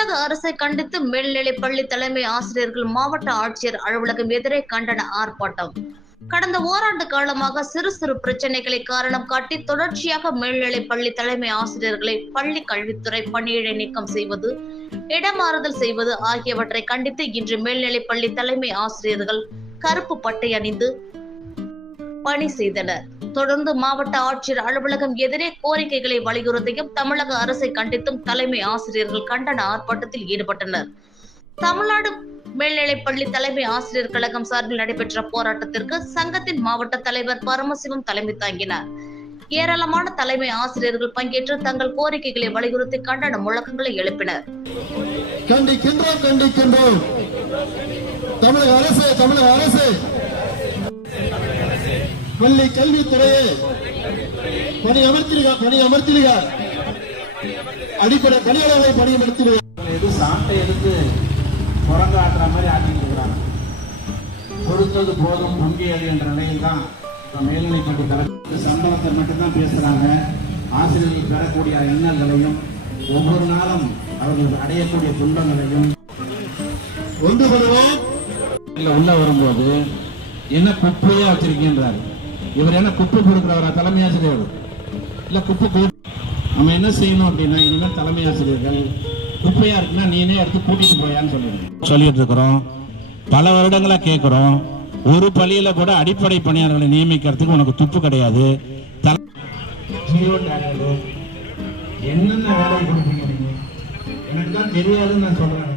அரசை கண்டித்து மேல்நிலை பள்ளி தலைமை ஆசிரியர்கள் மாவட்ட ஆட்சியர் அலுவலகம் எதிரே கண்டன ஆர்ப்பாட்டம். கடந்த ஓராண்டு காலமாக சிறு சிறு பிரச்சனைகளை காரணம் காட்டி தொடர்ச்சியாக மேல்நிலை பள்ளி தலைமை ஆசிரியர்களை பள்ளி கல்வித்துறை பணியிடை நீக்கம் செய்வது இடமாறுதல் செய்வது ஆகியவற்றை கண்டித்து இன்று மேல்நிலை பள்ளி தலைமை ஆசிரியர்கள் கருப்பு பட்டை அணிந்து பணி செய்தனர். தொடர்ந்து மாவட்ட ஆட்சியர் அலுவலகம் எதிரே கோரிக்கைகளை வலியுறுத்தியும் தமிழக அரசை கண்டித்தும் தலைமை ஆசிரியர்கள் கண்டன ஆர்ப்பாட்டத்தில் ஈடுபட்டனர். தமிழ்நாடு மேல்நிலைப்பள்ளி தலைமை ஆசிரியர் கழகம் சார்பில் நடைபெற்ற போராட்டத்திற்கு சங்கத்தின் மாவட்ட தலைவர் பரமசிவம் தலைமை தாங்கினார். ஏராளமான தலைமை ஆசிரியர்கள் பங்கேற்று தங்கள் கோரிக்கைகளை வலியுறுத்தி கண்டன முழக்கங்களை எழுப்பினர். கண்டிக்கின்றோம் கண்டிக்கின்றோம். தமிழக அரசு தமிழக அரசு. பள்ளி கல்வித்துறையை பணி அமர்த்திடுக பணி அமர்த்திடுக அடிப்படை பணியாளர்களை பணியமர்த்திடுக எது சாட்டை எடுத்து புறங்காட்டுற மாதிரி ஆட்டிட்டு இருக்கிறாங்க பொறுத்தது போதும் பொங்கியது என்ற நிலையில் தான் இப்போ மேல்நிலைப்பள்ளி தரப்பு சம்பளத்தை மட்டும்தான் பேசுகிறாங்க ஆசிரியர்கள் பெறக்கூடிய இன்னல்களையும் ஒவ்வொரு நாளும் அவர்கள் அடையக்கூடிய துன்பங்களையும் ஒன்றுபடுவோம் இல்ல உள்ள வரும்போது என்ன குப்பையா வச்சிருக்கீன்றாரு? இவர் என்ன குப்பை கொடுக்கிறவரா? தலைமை ஆசிரியர் இல்ல குப்பை கொடு- நம்ம என்ன செய்யணும் அப்படின்னா இனிமேல் தலைமை ஆசிரியர்கள் குப்பையா இருக்குன்னா நீனே எடுத்து கூட்டிட்டு போயான்னு சொல்லிடுங்க. சொல்லிட்டு இருக்கிறோம். பல வருடங்களா கேட்கிறோம் ஒரு பள்ளியில கூட அடிப்படை பணியாளர்களை நியமிக்கிறதுக்கு உனக்கு துப்பு கிடையாது. என்னென்ன வேலை கொடுப்பீங்க எனக்கு தான் தெரியாதுன்னு நான் சொல்றேன்.